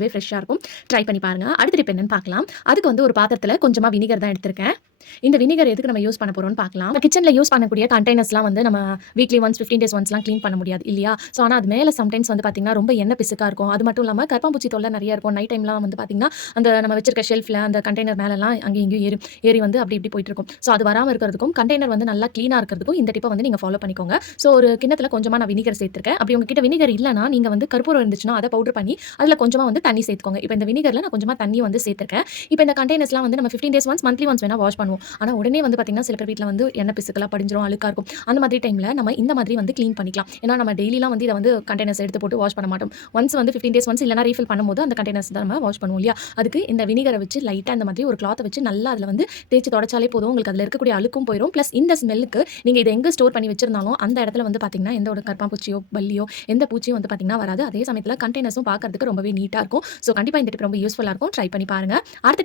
ஃப்ரெஷ்ஷா இருக்கும். ட்ரை பண்ணி பாருங்க. அடுத்த டிப் என்னன்னு பார்க்கலாம். அதுக்கு வந்து ஒரு பாத்திரத்துல கொஞ்சமா வினிகர் தான் எடுத்திருக்கேன். இந்த வினிகர் எதுக்கு நம்ம யூஸ் பண்ண போறோம்னு பார்க்கலாம். கிச்சன்ல யூஸ் பண்ணக்கூடிய கண்டெய்னர்ஸ்லாம் வந்து நம்ம வீக்லி ஒன்ஸ் 15 டேஸ் ஒன்ஸ்லாம் கிளீன் பண்ண முடியாது இல்லையா? ஸோ ஆனா அது மேல சம்டைம்ஸ் வந்து பார்த்தீங்கன்னா, ரொம்ப எண்ணெய் பிசுக்கா இருக்கும். அது மட்டும் இல்லாம கரப்பான்பூச்சி தொல்லை நெறைய இருக்கும். நைட் டைம்லாம் வந்து பார்த்தீங்கன்னா, அந்த நம்ம வச்சிருக்க ஷெல்ஃப்ல அந்த கண்டெய்னர் மேலலாம் அங்கேயும் இங்கேயும் ஏறி ஏறி வந்து அப்படி இப்படி போயிட்டுருக்கும். ஸோ அது வராம இருக்கிறதுக்கும், கண்டெய்னர் வந்து நல்லா கிளீனா இருக்கிறதுக்கும் இந்த டிப்ப வந்து நீங்க ஃபாலோ பண்ணிக்கோங்க. ஸோ ஒரு கிண்ணத்துல கொஞ்சமா நான் வினிகர் சேர்த்துருக்கேன். அப்படி உங்ககிட்ட வினிகர் இல்லன்னா, நீங்க வந்து கற்பூரம் இருந்துச்சுன்னா, அத பவுடர் பண்ணி அதில கொஞ்சமா வந்து தண்ணி சேர்த்துக்கோங்க. இப்ப இந்த வினிகர்ல நான் கொஞ்சமா தண்ணி வந்து சேர்த்துருக்கேன். இப்ப இந்த கண்டெய்னர்ஸ்லாம் வந்து நம்ம 15 டேஸ் ஒன்ஸ், மந்த்லி ஒன்ஸ் வேணா வாஷ் பண்ணுவோம். ஆனா உடனே வந்து பார்த்தீங்கன்னா, சில பேர் வீட்ல வந்து எண்ணெய் பிசுக்கெல்லாம் படிஞ்சிரும், அழுக்கா இருக்கும். அந்த மாதிரி டைம்ல நம்ம இந்த மாதிரி வந்து கிளீன் பண்ணிக்கலாம். ஏன்னா நம்ம டெய்லிலாம் வந்து இத வந்து கண்டெய்னர்ஸ் எடுத்து போட்டு வாஷ் பண்ண மாட்டோம். ஒன்ஸ் வந்து 15 டேஸ் ஒன்ஸ் இல்லனா ரீஃபில் பண்ணும்போது அந்த கண்டெய்னர்ஸ் தான் நம்ம வாஷ் பண்ணுவோம் இல்லையா? அதுக்கு இந்த வினிகர வச்சு லைட்டா இந்த மாதிரி ஒரு கிளாத்த வச்சு நல்லா அதில வந்து தேய்ச்சு தொடச்சாலே போதும். உங்களுக்கு அதில இருக்கக்கூடிய அழுக்கும் போயிரும். பிளஸ் இந்த ஸ்மெல்லுக்கு நீங்க இத எங்க ஸ்டோர் பண்ணி வச்சிருந்தாலும் அந்த இடத்துல வந்து பார்த்தீங்கன்னா, எந்த ஒரு கரப்பான்பூச்சியோ, பல்லியோ எந்த பூச்சியும் வந்து பார்த்தீங்கன்னா வராது. அதே சமயத்தில கண்டெய்னர்ஸும் பார்க்கறதுக்கு ரொம்பவே நீட்டா இருக்கும். ஸோ கண்டிப்பா இந்த டிப் ரொம்ப யூஸ்ஃபுல்லா இருக்கும். ட்ரை பண்ணி பாருங்க. அடுத்த